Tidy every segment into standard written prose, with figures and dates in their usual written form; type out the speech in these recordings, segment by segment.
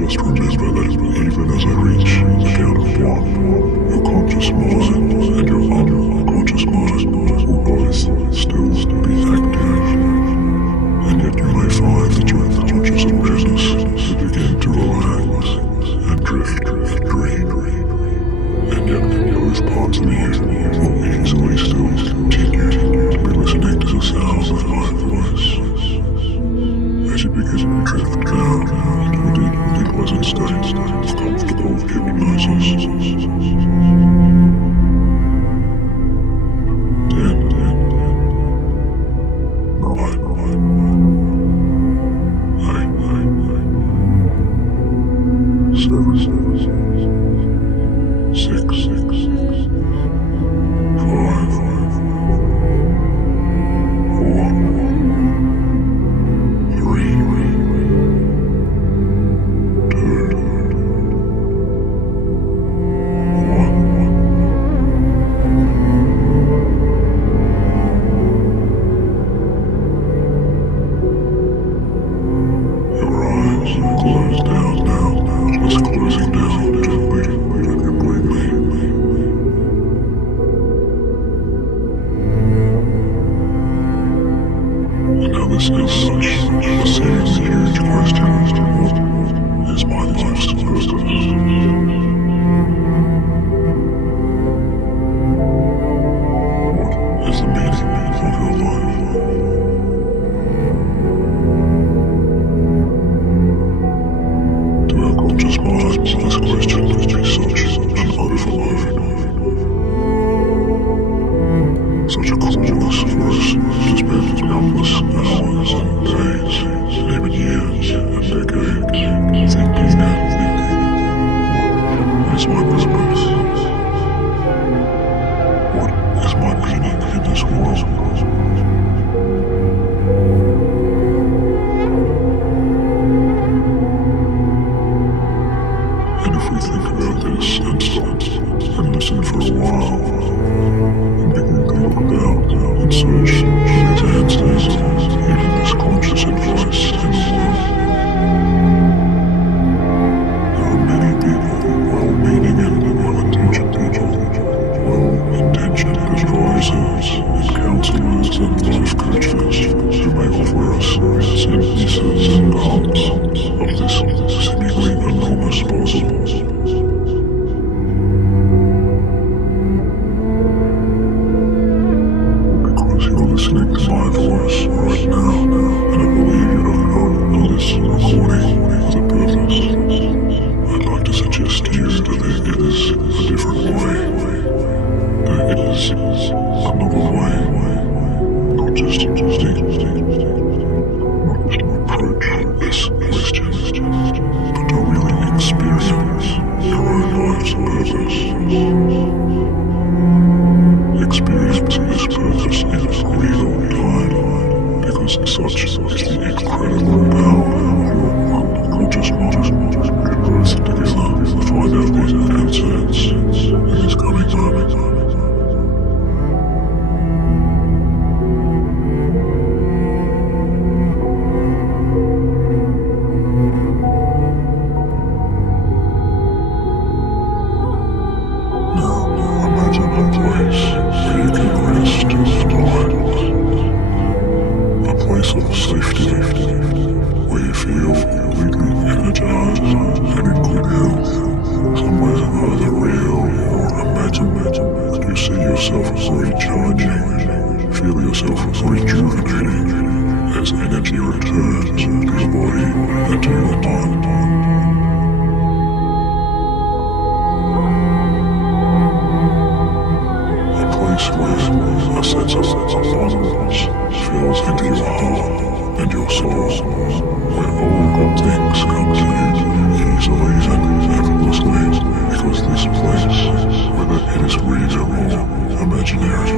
Just remember that even as I reach the count of one, your conscious mind and your unconscious mind will both still be active, and yet you may find that your conscious awareness will begin to relax and drift and dream, and yet those parts of you will easily still continue to be listening to the sound of my voice as you begin to drift down into a deep, pleasant state of comfortable hypnosis. 10, 9, 8, 7, 6, 5, 4, 3, 2, 1. Your eyes close down now, just closing down gently and completely. And now this is such a seemingly huge question. What is my life's purpose? What is the meaning of your life? To our conscious minds, this question would be such an overload, such a cause for us to spend countless hours and days, even years and decades, thinking and thinking, what is my purpose? What is my meaning in this world? And if we think about this and stop and listen for a while, and begin to look about and search for these answers, even this conscious advice in the world, there are many people, well-meaning and well-intentioned people, well-intentioned advisors and counselors and life coaches who may offer us bits and pieces and parts of this seemingly enormous puzzle. Because you're listening to my voice right now, and I believe you have heard this recording with a purpose, I'd like to suggest to you that there is a different way. There is another way, not just to approach this question, but to really experience your own life's purpose. Experience this purpose in real time, because such is the incredible power of your unconscious mind. Converse together to find out these answers in this coming moment. Of safety, where you feel completely energized and in good health, somewhere either real or imagined. You see yourself recharging, feel yourself rejuvenating as energy returns to your body and to your mind. A place where a sense of abundance fills into your heart and your soul, where all good things come to you easily and effortlessly, because this place, whether it is real or imaginary,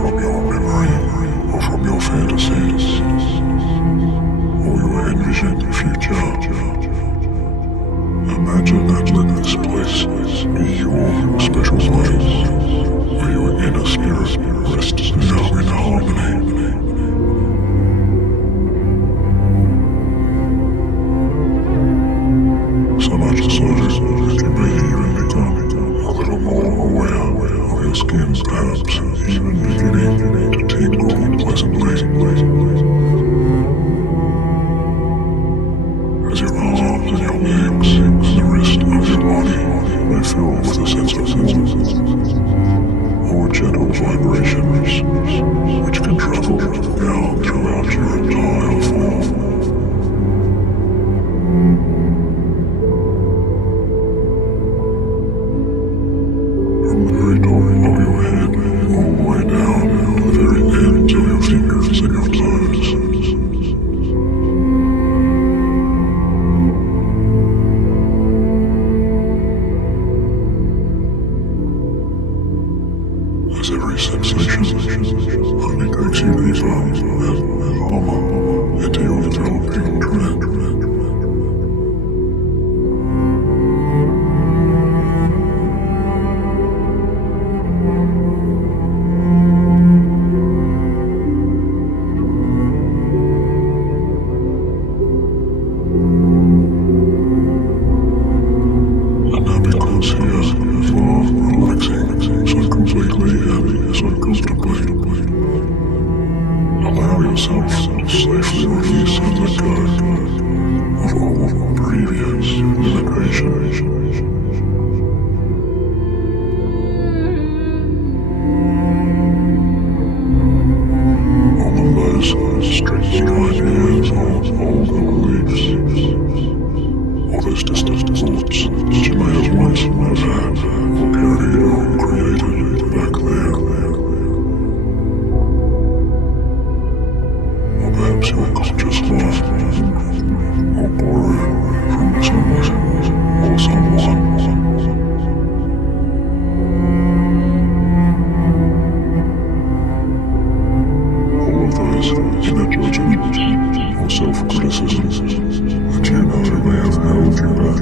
from your memory or from your fantasies, or your envisioned future, imagine that let this place be your special place, where your inner spirit rests now in harmony. decided that you may even become a little more aware of your skin, perhaps even beginning to tingle pleasantly as your arms and your legs and the rest of your body may fill with a sense of warmth or gentle vibrations which can travel down throughout your entire form. From the very top of your head all the way down to the very ends of your fingers and your toes. As every sensation only takes you deeper and calmer into your developing trend. And now because here you are relaxing so completely and so comfortably, allow yourself to safely release and let go of all previous limitations. All of those strict ideas or old beliefs, all those distant thoughts that you may have once have had or carried or created back there. Or perhaps your conscious life, or borrowed from someone or someone. All of those inner judgments or self-criticisms that you know may have held you back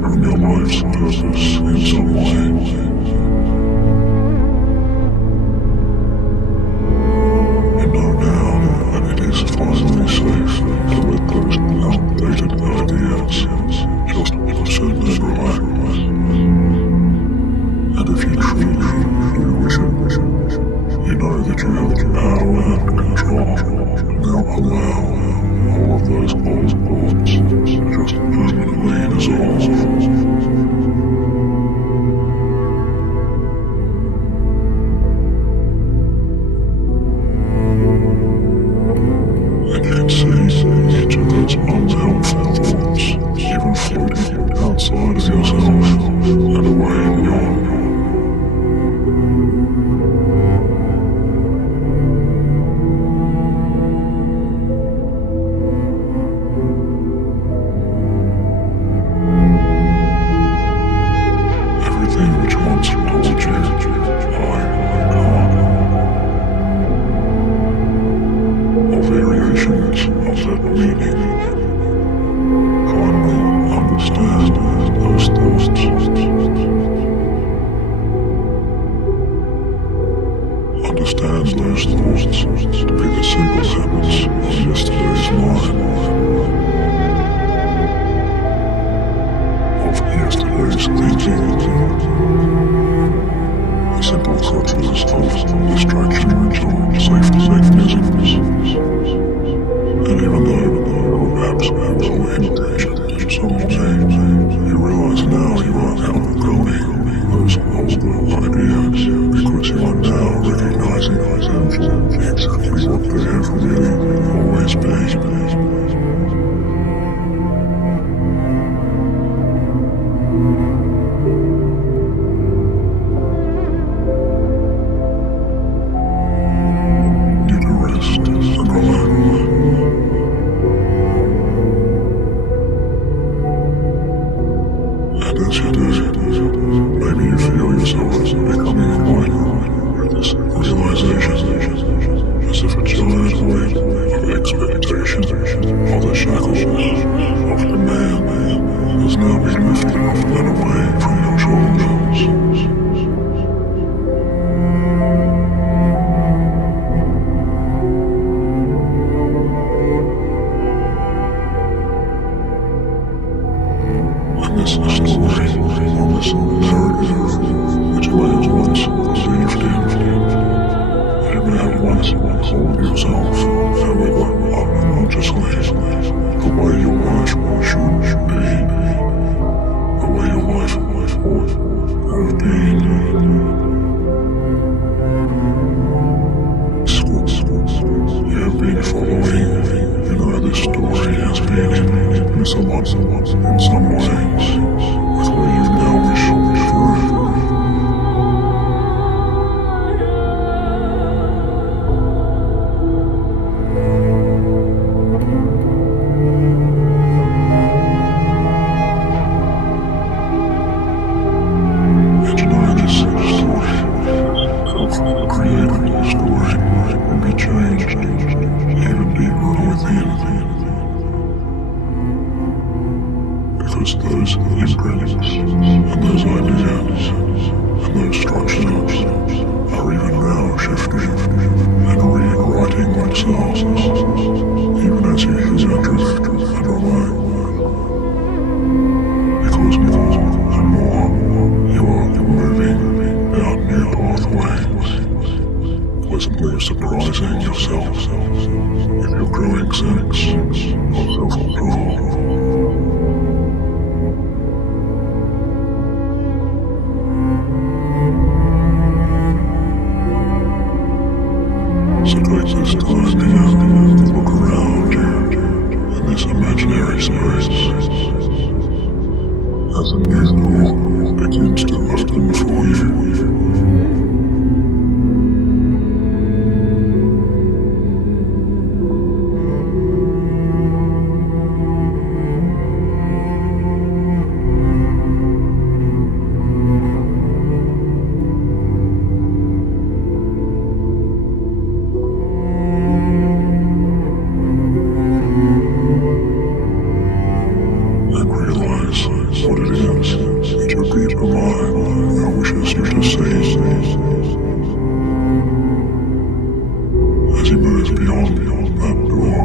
from your life's purpose in some way. You know now that it is finally safe to let those outdated ideas just sit and relax. And if you truly do wish it, you know that you have the power and control to now allow all of those old thoughts to just permanently dissolve. And you can see each of those unhelpful thoughts even floating outside of yourself and away beyond. Everything which once told you, I can't, or variations of that meaning, finally understand those thoughts. Understand those thoughts to be the simple habits of yesterday's mind, of yesterday's thinking, the simple crutches of distractions or safety mechanisms. And even though perhaps low intention in some way, you realize now you are outgrowing those old ideas because you are now recognizing them for exactly what they have really always been. And as you do, maybe you feel yourself becoming enlightened with this realization, as if a giant weight of expectation or the shackles of demand has now been lifted and away from your shoulders. And this story, on this narrative that you may have once believed in. You may have once told yourself that we were unconsciously the way your life should be, the way your life ought to have been. You have been following, this story has been misaligned in some ways with where you now wish to go. And this story, self-created story, can be changed even deeper within. Because those imprints and those ideas and those structures are even now shifting and rewriting themselves, even as you use your drift and remain. Because more and more you are moving down new pathways, pleasantly surprising yourself with your growing sense of self-control. So take this time here to look around you in this imaginary space as a new door begins to open for you. What it is that your deeper mind now wishes you to see. As you move beyond that door,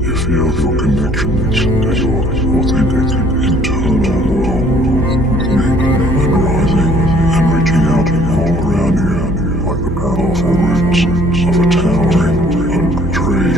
you feel your connections to your authentic internal world, and rising and reaching out all around you like the powerful roots of a towering oak tree.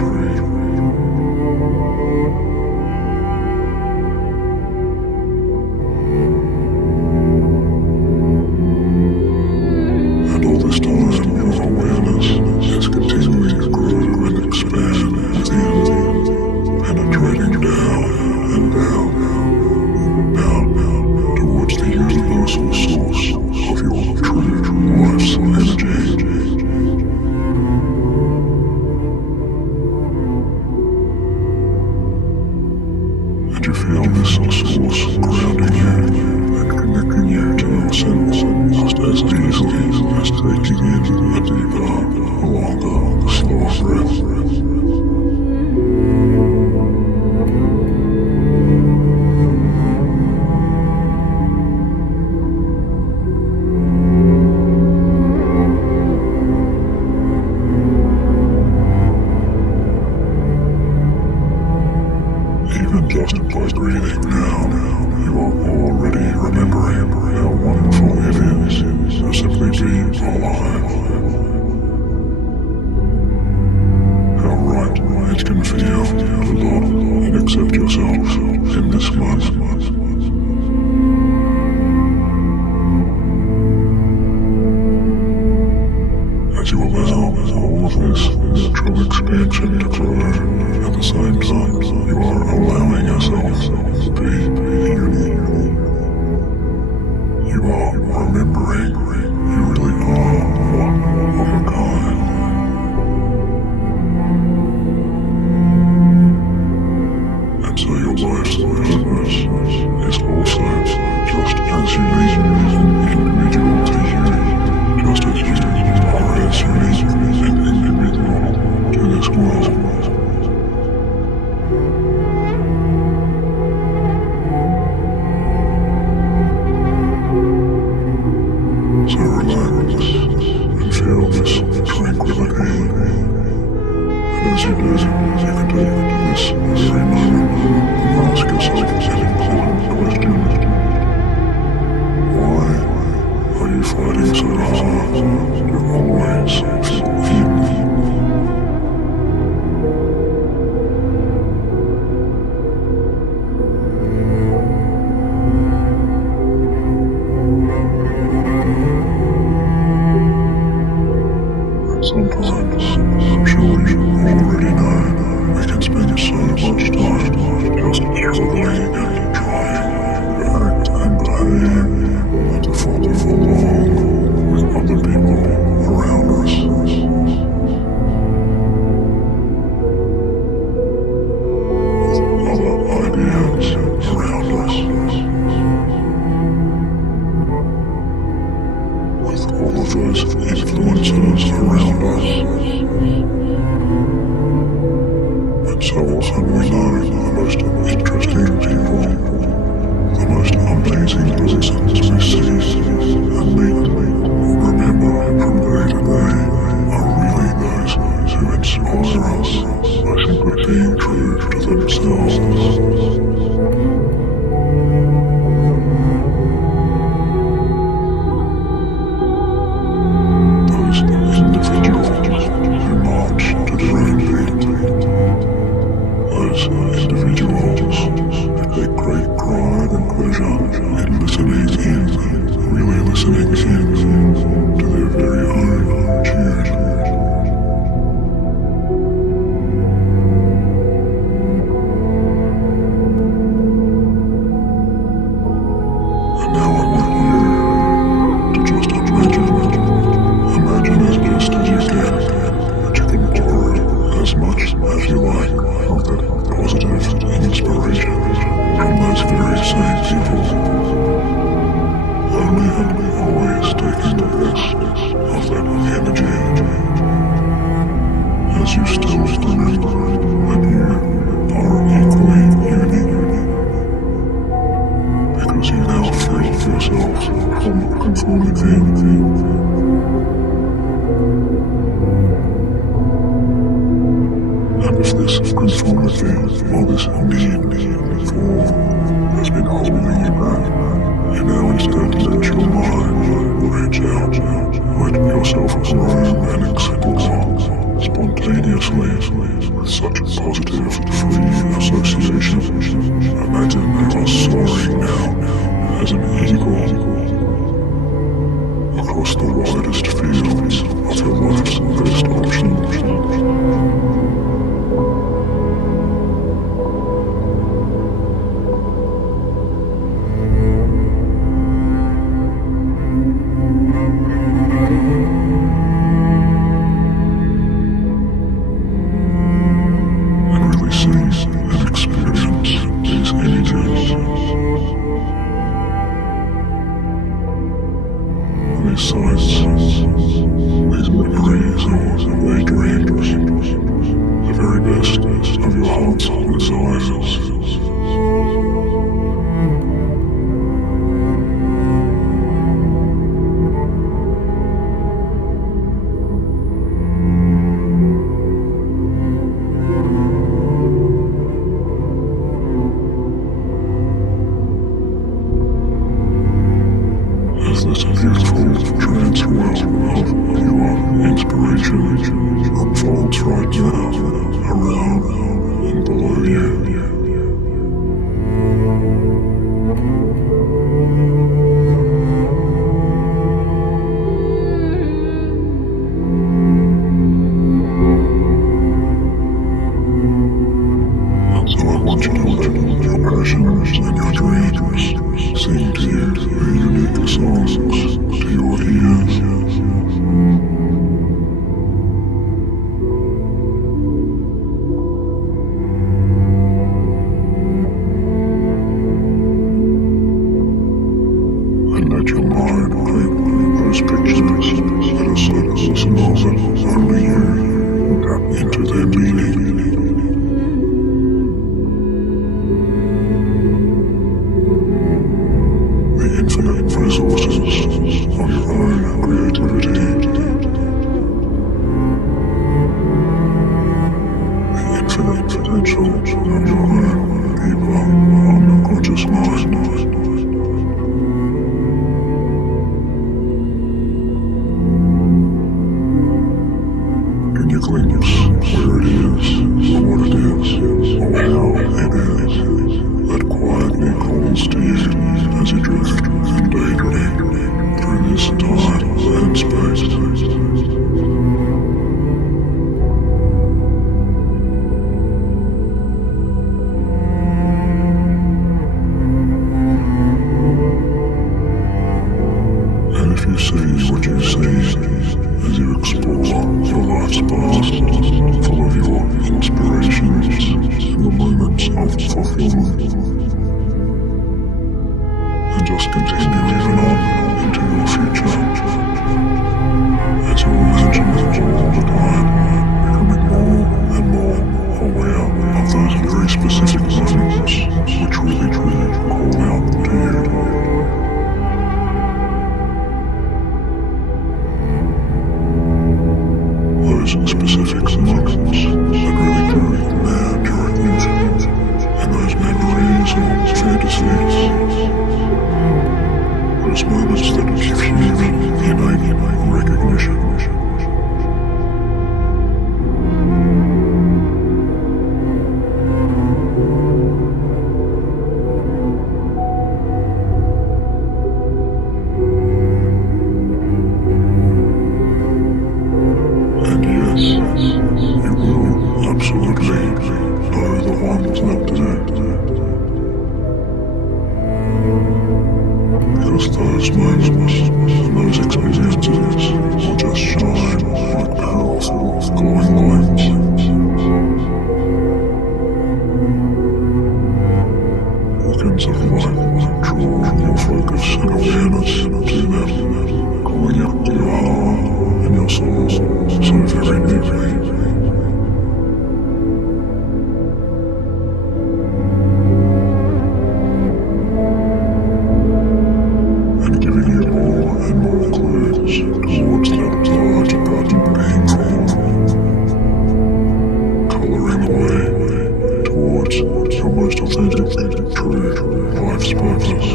amazing persons we see and meet or remember from day to day are really those who inspire us by simply being true to themselves. Those individuals who march to their own beat, those individuals who take great pride and pleasure in listening in, really listening in to their very own tune. And now I want you to just imagine as best as you can that you can borrow as much as you like of that positive inspiration from those very same people. Only always taking the best of that energy as you still remember that you are equally unique because you now free yourself from conformity. And if this conformity or this need for has been holding you back, you now instead let your mind reach out, let yourself grow and explore spontaneously with such positive free association. Imagine you are soaring now as an eagle across the widest fields of your life's best options. These sights, these memories or daydreams, the very best of your heart's desires. As this beautiful trance world of your inspiration unfolds right now, around and below you. And so I want you to let your passions and your dreams sing to you unique songs to your ears. And let your mind create those pictures that are so personal that only you tap into their meaning. The infinite resources of your own creativity, the infinite potential of your own deeper unconscious mind. Can you glimpse where it is, or what it is, or how it is that quietly calls to you as you drift and daydream through this time and space? And if you see what you see as you explore your life's past, full of your inspirations and the moments of fulfillment, and just continue even on into your future, as you imagine all the time, becoming more and more aware of those very specific moments which really, truly call out to you. those moments and those experiences will just shine like powerful glowing lights. Beacons of light draw your focus and awareness to them, calling out to your heart and your soul so very deeply. And giving you more and more clues towards that larger garden being formed, colouring the way towards your most authentic, true life's purpose.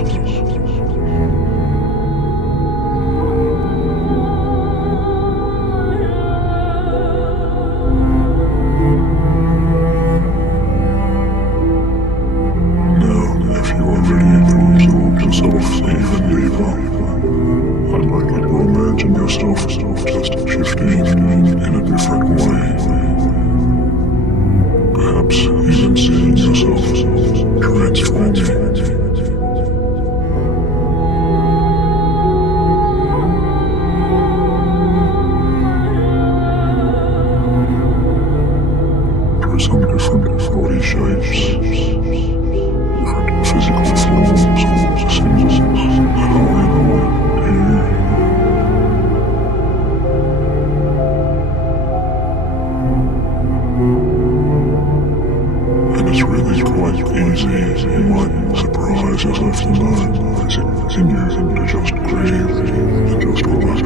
Now, if you are ready to absorb yourself even deeper, I'd like you to imagine yourself just shifting in a different way. Perhaps even seeing yourself transforming. Through some different body shapes, different physical forms or symbols that are important to you. And it's really quite easy, you might surprise yourself to know, as you continue to just breathe and just relax.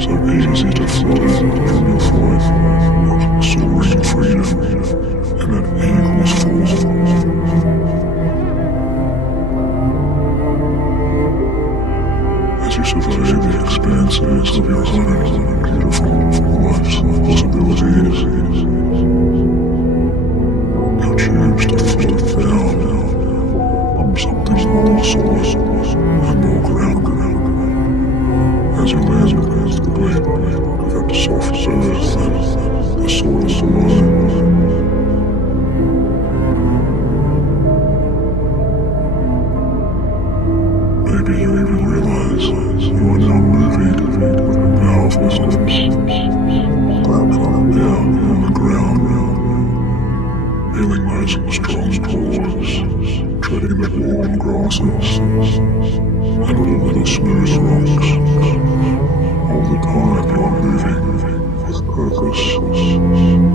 So easy to float from your flight of soaring freedom in an eagle's fall. As you survey the expanses of your own beautiful life's possibilities, you choose to float down on something more solid and more grounded. As you land against the weight of that soft earth and the soil below. Maybe you even realize you are now moving with powerful steps, perhaps lying down on the ground, feeling those strong paws, treading the warm grasses, and over the smooth rocks. All the time you're moving with purpose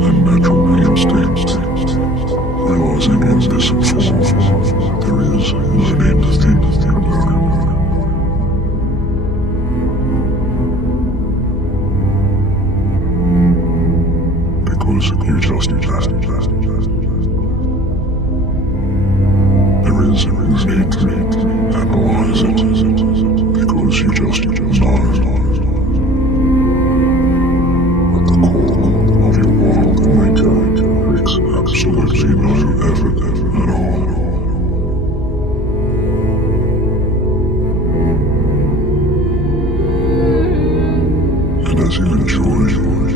and natural instinct, realizing in this form there is no need to think about it. Because you just that. There is no need to analyze it, because you just know. The core of your world nature takes absolutely no effort at all. And as you enjoy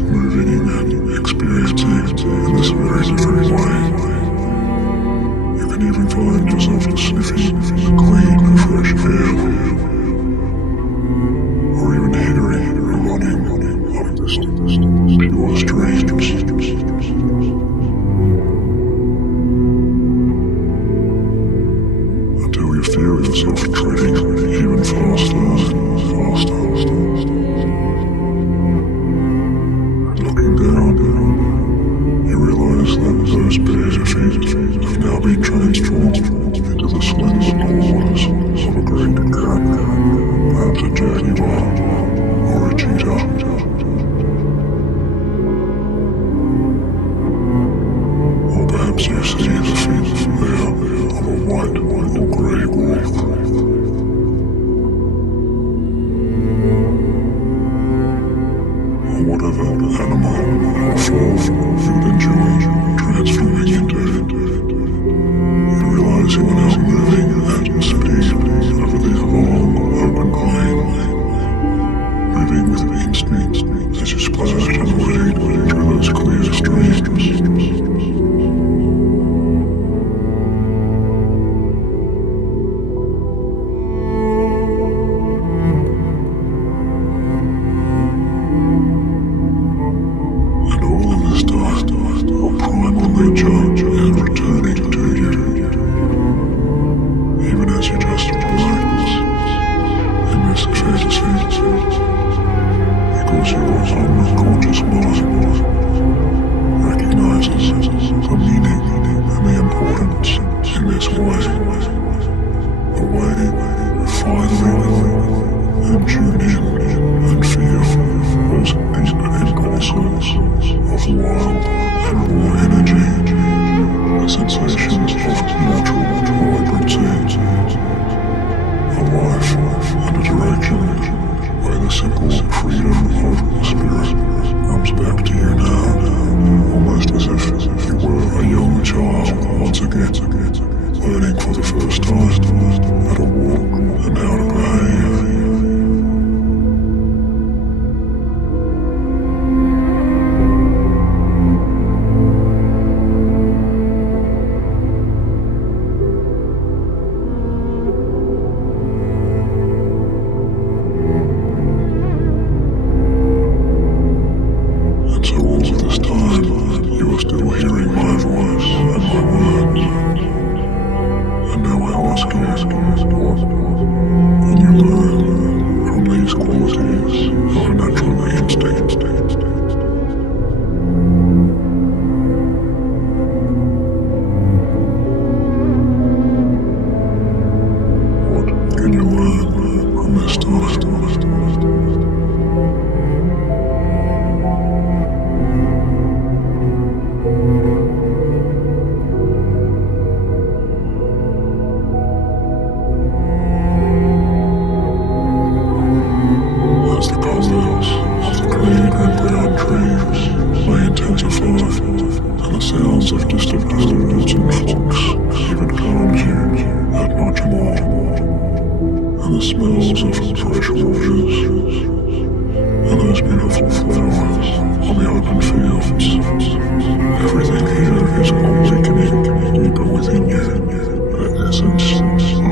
moving and experiencing in this very different way, you can even find yourself sniffing clean, fresh air, or even hearing the running of distant, pure streams. Until you feel yourself treading even faster and faster. Looking down, you realize that those bare feet have now been transformed into the slender paws of a great cat, perhaps a jaguar or a cheetah. Or perhaps you see the feet there of a white or grey wolf. first time how to walk and how to behave. And so all of this time, you are still hearing my voice and my words. And now I ask you, what will you learn from these qualities of a natural instinct? What can you learn from this time? As the colours of the green and brown trees may intensify, and the sounds of distant birds and flocks even calms you that much more, and the smells of fresh waters, and those beautiful flowers on the open fields, everything here is awakening deeper within you the essence of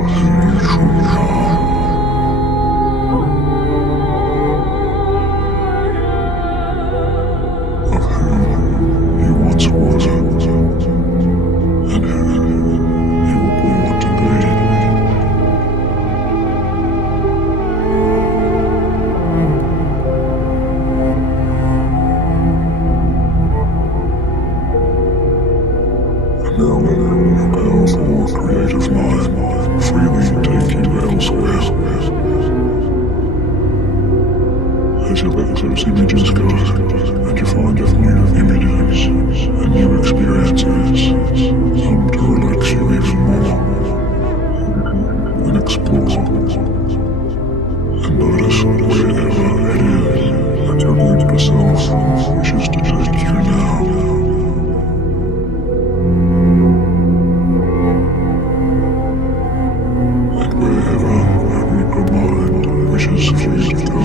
who you truly are. Of who you once was, and who you were born to be. And now your powerful creative mind freely take you elsewhere. As you let those images go, and you find new images and new experiences, to relax you even more, and explore, and notice wherever it is that your deeper self wishes to take you now. And wherever your deeper mind wishes for you to go.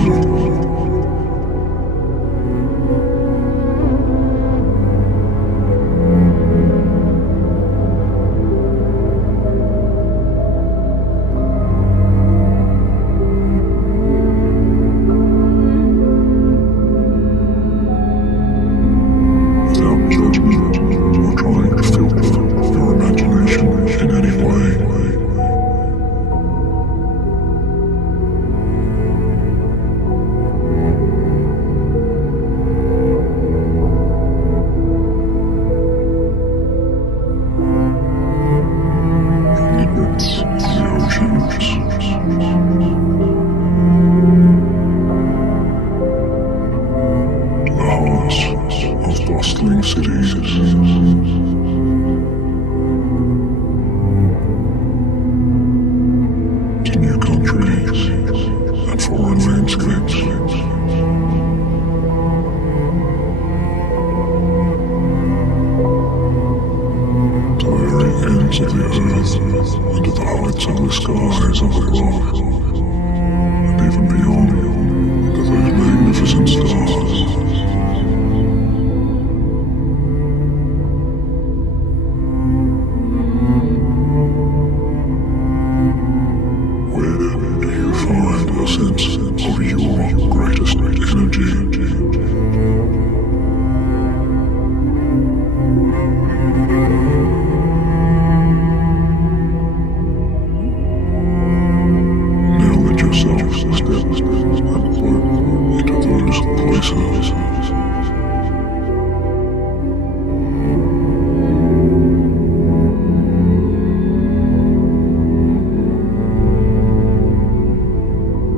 Without judgment or trying to filter your imagination in any way. From the depths of the oceans, to the hearts of bustling cities, to new countries and foreign landscapes, to the very ends of the earth and to the heights of the skies of the globe, and even beyond to those magnificent stars. Where do you find a sense of your greatest energy? Now let yourself step and float into those places.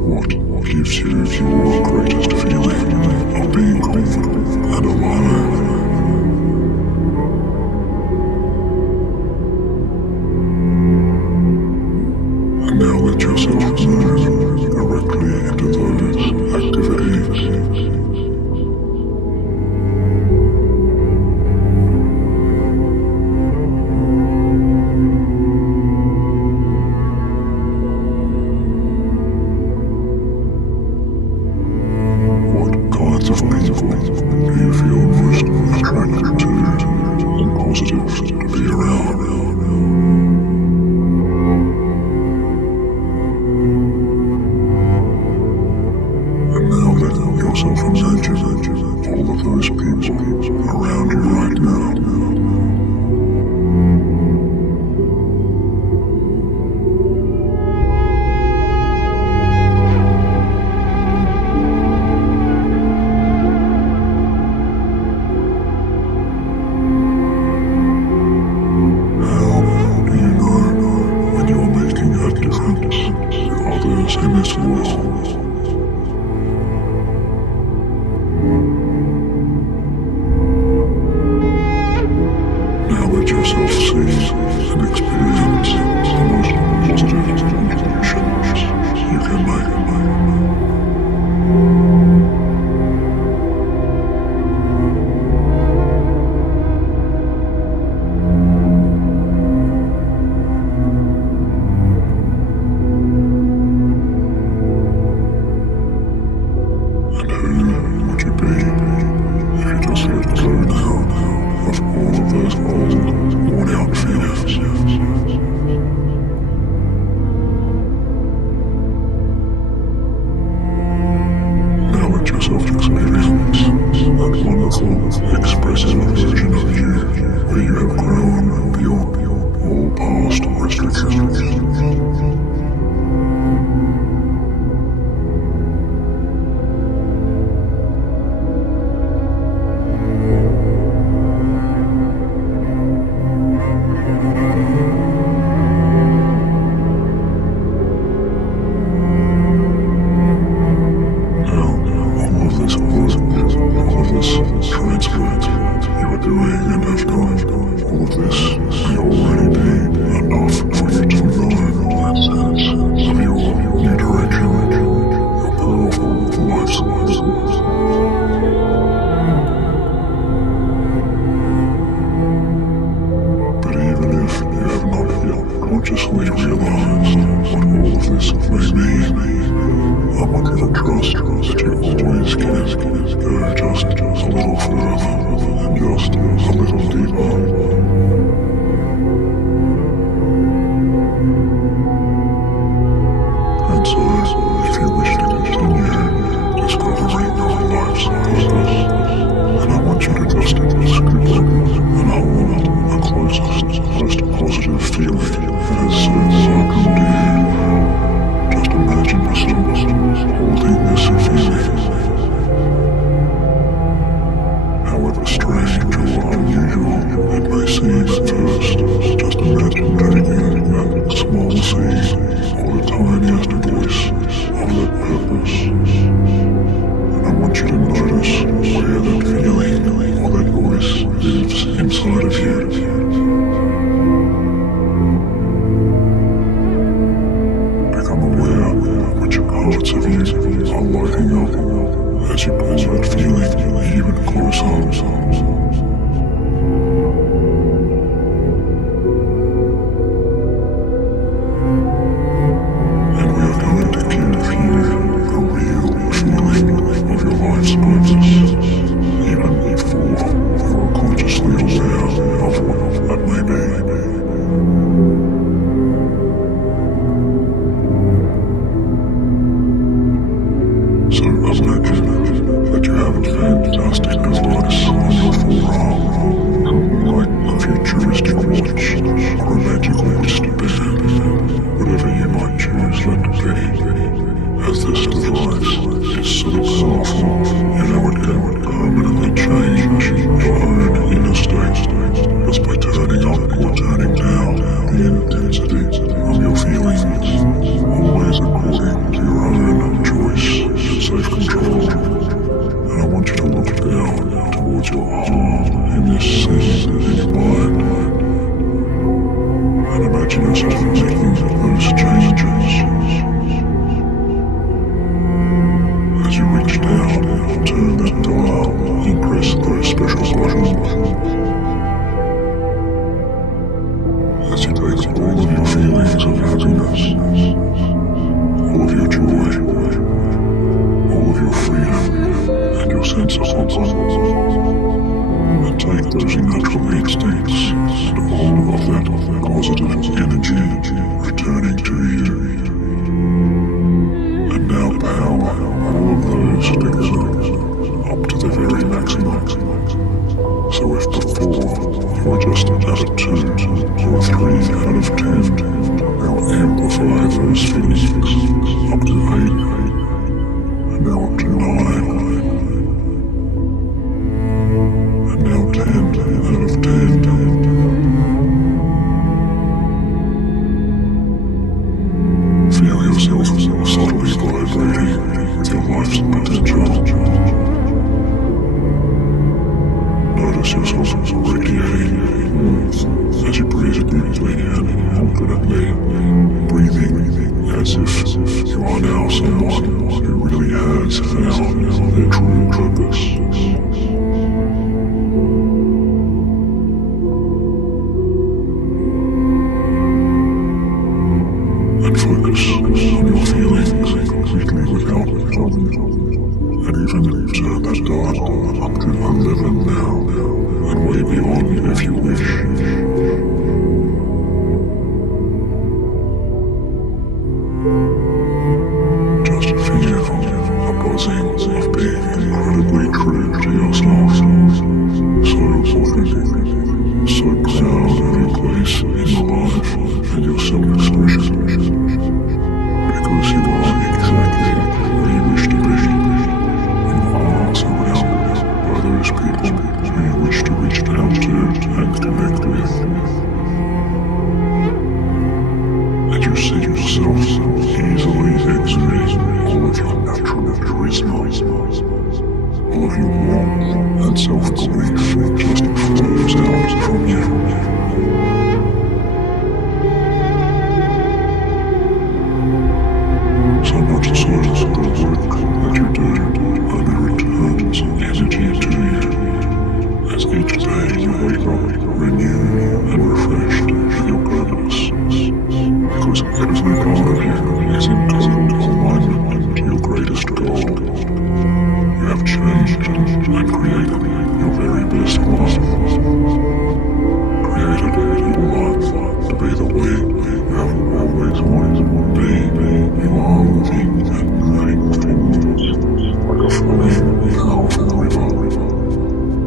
What gives you your greatest feeling of being confident and alive? And now let yourself move directly into those activities. in this world. Now let yourself see and experience the most positive contributions you can make. And who would you be if you just let go now of all of those old, worn-out fears? Now let yourself experience that wonderful, expressive version of you where you have grown beyond all past restrictions. Transport you are doing and have done, all of this may already be enough for you to know that sense of your new direction, your powerful life source. But even if you have not yet consciously realized what all of this may mean, I want you to trust that you always can go just a little further and just a little deeper. And so, if you wish to continue discovering your life's purpose, then I want you to just scoop up and hold the closest, most positive feeling that is so welcome to you. Just imagine yourself holding this feeling. However strange or unusual it may seem at first, just imagine taking that small seed or the tiniest voice of that purpose. And I want you to notice where that feeling or that voice lives inside of you. Become aware of which parts of you are lighting up as you pull that feeling even closer. And we are going to give you a real feeling of your life's purpose, even before you are consciously aware of what that may be. So imagine that you have a fantastic device on your forearm, like a futuristic watch or a magical wristband, whatever you might choose that to be. As this device is so powerful, you know it can permanently change your own inner state just by turning up or turning down the intensity of your feelings, always according to your own choice and self-control. And I want you to look down towards your heart in this scene in your mind and imagine yourself making those changes. As you reach down, turn that dial and press those special buttons. As you take all of your feelings of happiness, all of your joy, all of your freedom, and your sense of abundance, and take those natural instincts and all of that positive energy returning to you, and now power all of those together up to the very maximum. So if before you were just at a 2 or a 3 out of 10, now amplify those feelings up to 8, and now up to 9, and now 10 out of 10. Feel yourself subtly life's potential. Notice yourself radiating warmth as you breathe deeply and confidently, breathing as if you are now someone who really has found their true purpose. And focus on your feelings completely without judgment. And even turn that dial up to 11 now, and way beyond if you wish. Just feel a buzzing of being incredibly true to yourself, so authentic, so proud of your place in your life and your self-expression, because you are exactly where you wish to be. You are surrounded by those people who you wish to reach out to and connect with. And you see yourself easily exuding all of your natural charisma, all of your warmth and self-belief just flows out from you. So much so that the work that you do only returns energy to you, as each day you wake up renewed and refreshed with your purpose, because every part of you is in total alignment to your greatest goal. You have changed and created your very best life, created your life to be the way you have always wanted to be. You are moving and moving forwards like a flowing, powerful river.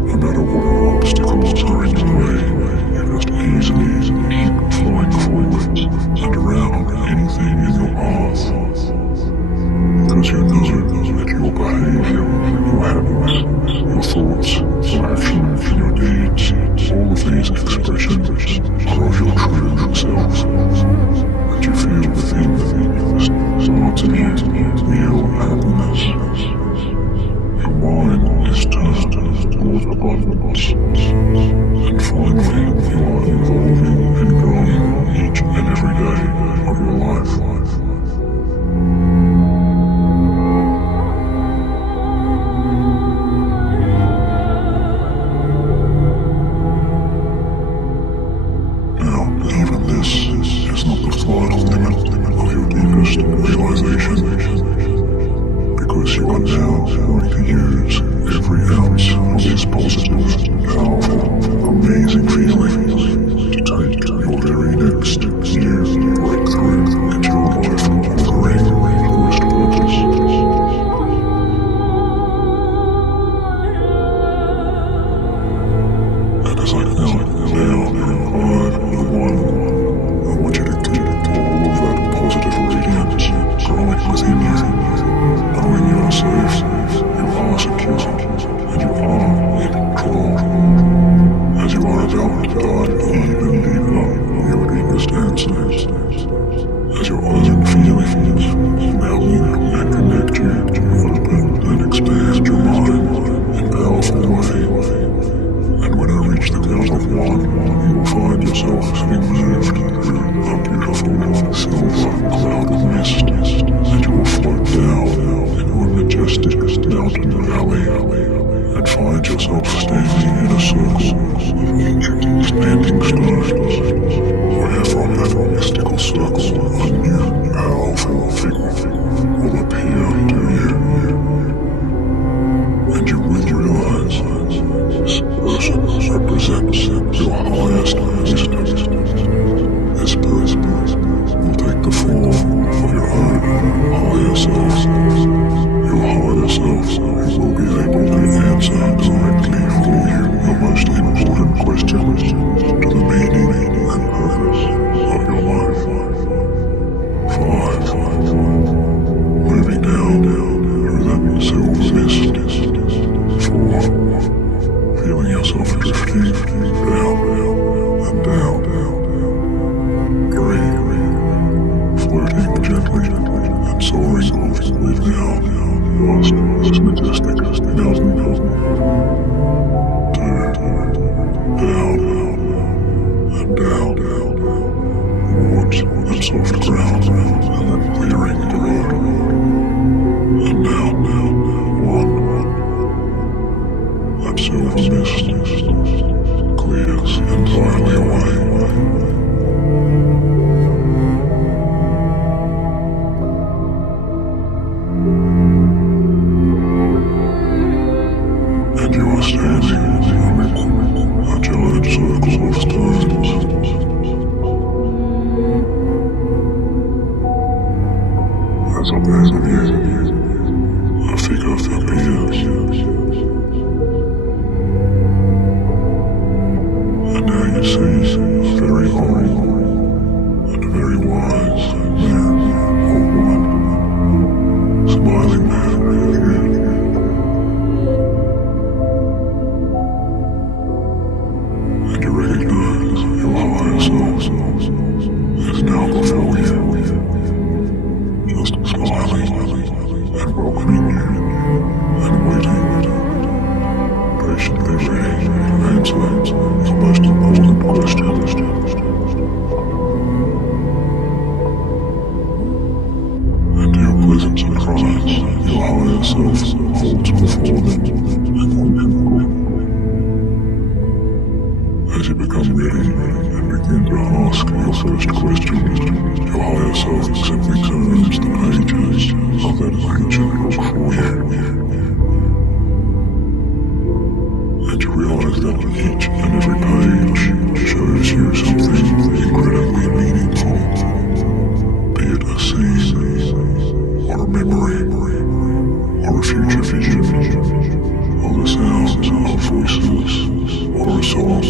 No matter what obstacles are in your way, you just easily keep flowing forwards and around anything in your path. Because you know that your behavior, your habits, your thoughts, your actions, and your deeds, all of these expressions are of your true self. And you feel within starts to real happiness. Your mind is turned towards abundance, and finally you are evolving and growing each and every day of your life. Now, even this is not the final limit of your deepest realization, because you are now going to use every ounce of this positive, powerful, amazing feeling to take your very next new breakthrough into your life-altering fullest purpose. And as I count down from 5 to 1, I want you to keep all of that positive radiance growing within you, knowing you are safe, you are secure, and you are in control, as you are about to dive even deeper into your deepest answers, as your own feelings now link and connect you to open and expand your mind in powerful way. And when I reach the count of 1, you will find yourself being moved through a beautiful silver cloud of mist, and you will float down into a majestic mountain valley, and find yourself standing in a circle of ancient standing stones, where from that mystical circle a new powerful figure will appear to you. And you will realize this person represents your highest wisdom. This person will take the form of your own higher self. Your higher self who will be able to answer directly for you the most important questions to the meaning and purpose of your life. 5. Moving down through that silver mist. 4. Feeling yourself drifting down and down. 3. Floating gently and soaring confidently down. vast, majestic mountain, down and down, towards that soft ground, and then clearing the road, and now, one, that silver mist clears entirely away. And you are standing amid a giant circle of stones. As up ahead of you, a figure appears. And now you see a very old and very wise man or woman, smiling man at you. And you recognize your higher self is now before you, just smiling and welcoming you and waiting, patiently ready to answer your most important question. And to your pleasant surprise, your higher self holds before them. As you become ready and begin to ask your first question, your higher self simply turns the pages of that ancient book for you. And you realize that each and every page shows you something incredibly meaningful, be it a scene, or a memory, or a future vision, or the sounds of voices, or a song,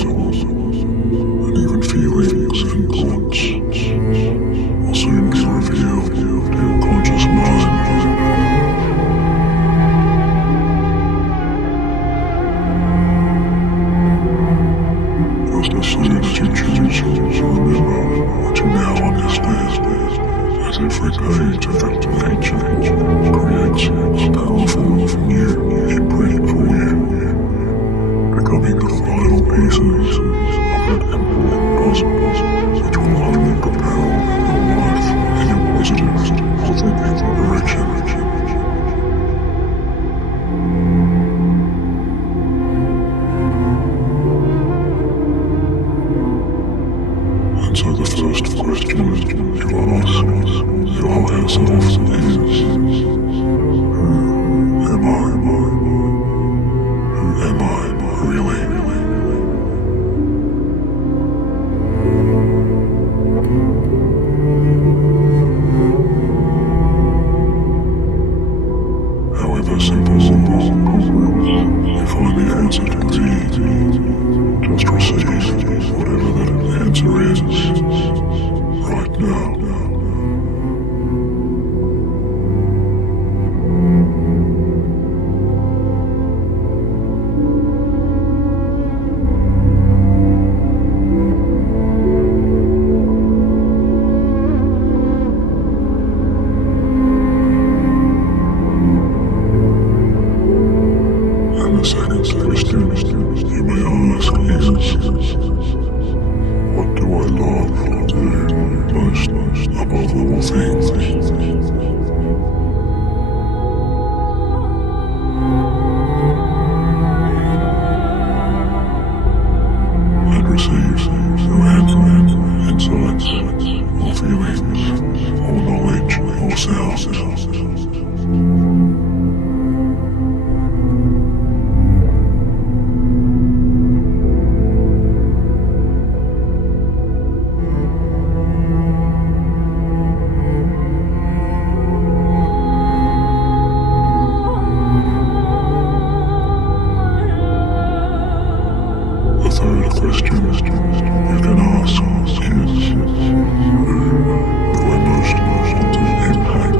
and even feelings and thoughts will soon be revealed to your conscious mind. Just as soon as you choose to remember what you now understand, as every page of that ancient book creates a powerful new imprint for you, becoming the final pieces of that important puzzle which will only propel your life in a positive, authentic direction. And so the first question you ask your higher self is, who am I? Who am I really? However simple or complex you find the answer to be, just receive whatever that answer is right now. And the second question you may ask is, what do I love to do most above all things? And receive no answer, insights, or feelings, or knowledge, or sound. The third question you can ask is, who do I most want to impact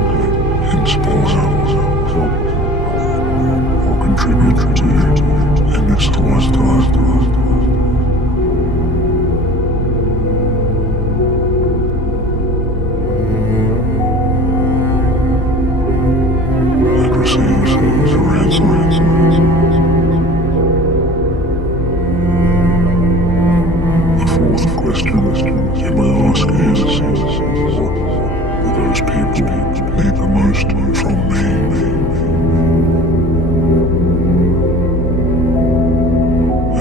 those people need the most from me.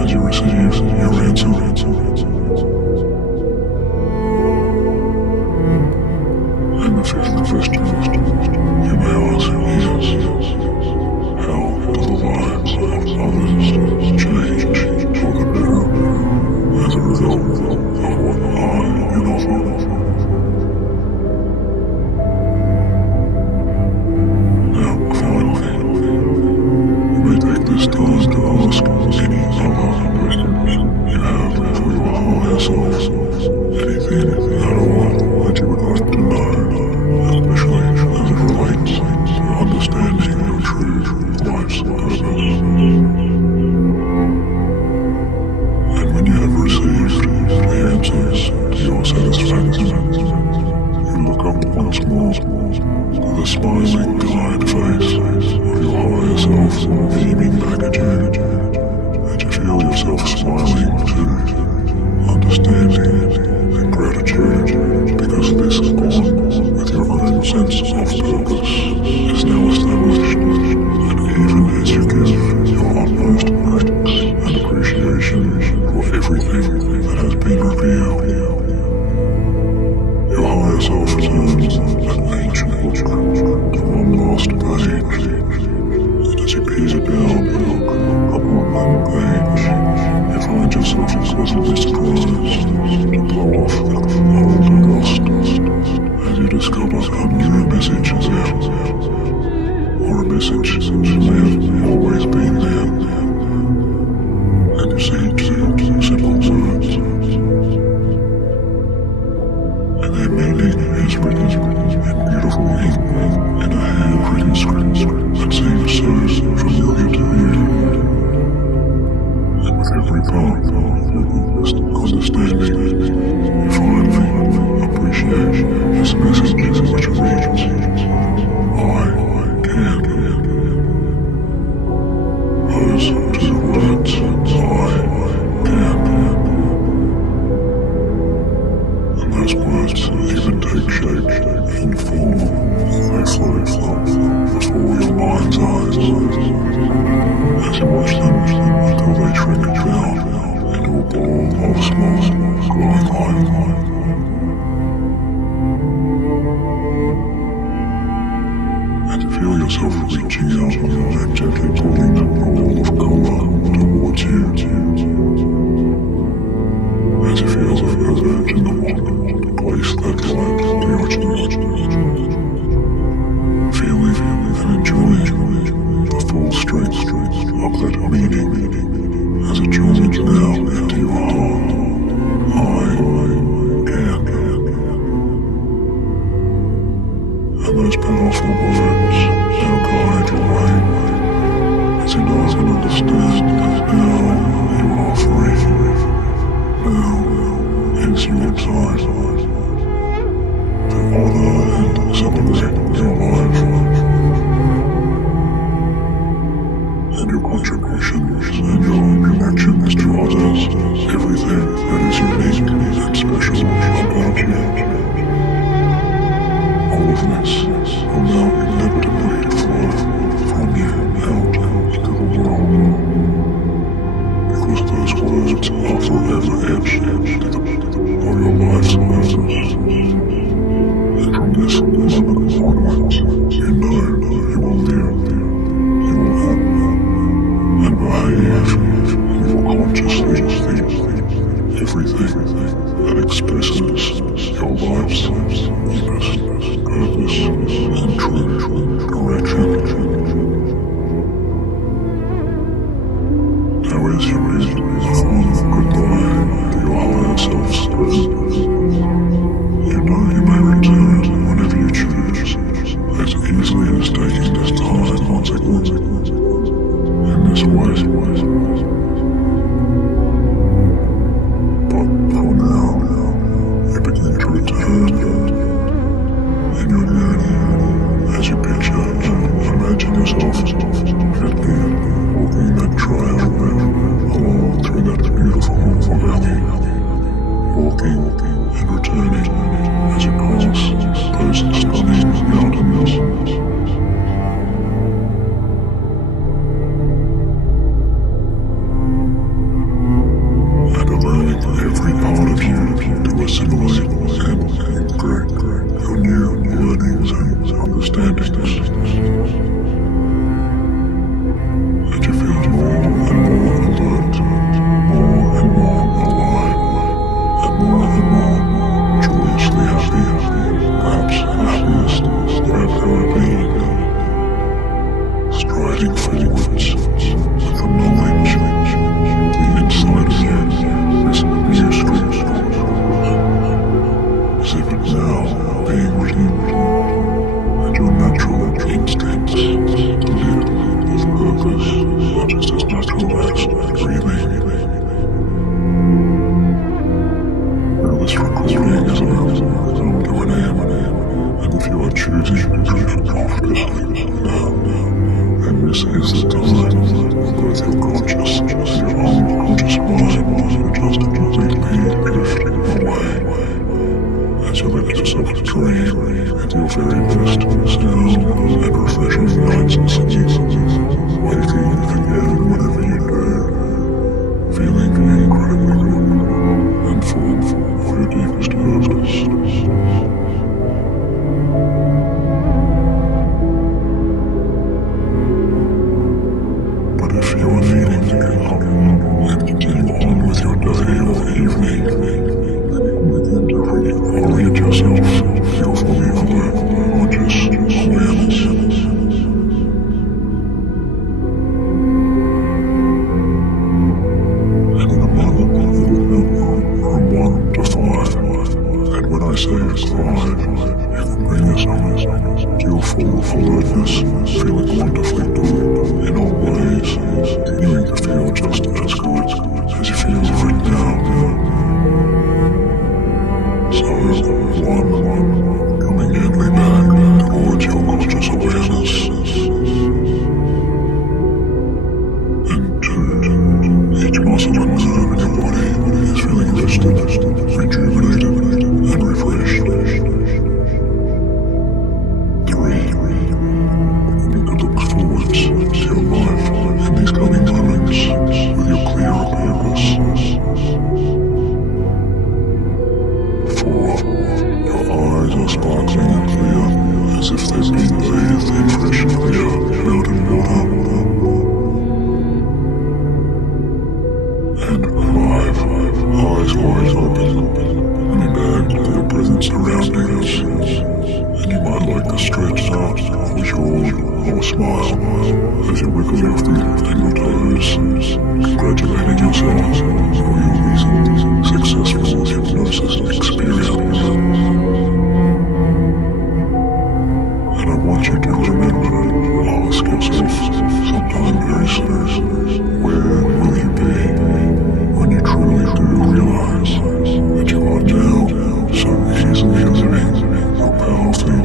As you receive your answer, and the fifth question you may ask is, how do the lives of others change for the better as a result of what I can offer? Now, finally, you may take this time to ask any other questions you have for your higher self. Anything at all that you would like to know, especially as it relates to understanding your true life's purpose. And when you have received the answers to your satisfaction, you look up once more to the smiling, kind face of your higher self beaming back at you, and you feel yourself smiling too, understanding and gratitude, because this bond with your own sense of purpose is now established, and even as you give your utmost thanks and appreciation for everything that has been revealed, your higher self turns that ancient book to one last page, and as you peer down upon that page, you find yourself pleasantly surprised to blow off that older dust as you discover a new message there, or a message that may have always been there, and you see two simple words, and their meaning is written in beautiful ink in a handwritten script that seems so familiar to you. And with every part of your deepest understanding, you finally appreciate this message which reads, I can. Those two words, I can. And those words even take shape and form as they float before your mind's eyes, as you watch them until they shrink down into a ball of small, glowing light. And you feel yourself reaching out and gently pulling that ball of colour towards you, as you feel the urge in the wand to place that light to your chest, feeling and enjoying the full strength of that meaning as it joins now into your heart. I can. And those powerful words now guide your way as you know and understand that now you are free. Now is your time to honor and celebrate your life and your contributions and your connections to others, everything that is unique and special about you. All of this will now inevitably flow from you out into the world, because those words are forever etched for your life's purpose. And from this moment onwards, you know you will live, you will act, and behave, and you will consciously think everything that expresses your life's deepest purpose and true direction. Now as you read a fond goodbye to your higher self's presence, you know you may return whenever you choose, as easily as taking this time once again, in this way. But for now, you begin you are choosing to drift off to sleep now, and this is the time when both your conscious and your unconscious mind are just completely drifting away as you let yourself dream into your very best sound and refreshing nights and sleep, waking again whenever you do, feeling incredibly good and full of your deepest purpose. But if you are feeling to get up and continue on with your day or evening, begin to reorient yourself to your fully alert, conscious awareness. And in a moment, you will count from 1 to 5. And when I say 5, you can bring yourself to your full alertness, feeling wonderfully good in all ways, continuing to feel just as good as you feel right now. So, 1, coming gently back towards your conscious awareness. And 2, each muscle and nerve in your body is feeling rested, rejuvenated, and refreshed. 3, beginning to look forwards to your life in these coming moments with your clearer purpose. 4, your eyes are sparkling and clear, as if they've been bathed in fresh, clear mountain water. And 5, eyes wide open, coming back to your present surroundings. And you might like to stretch out or yawn or smile as you wiggle your feet and your toes, congratulating yourself for your recent successful hypnosis experience. And I want you to remember to ask yourself sometime very soon, where will you be when you truly do realize that you are now so easily living your powerfully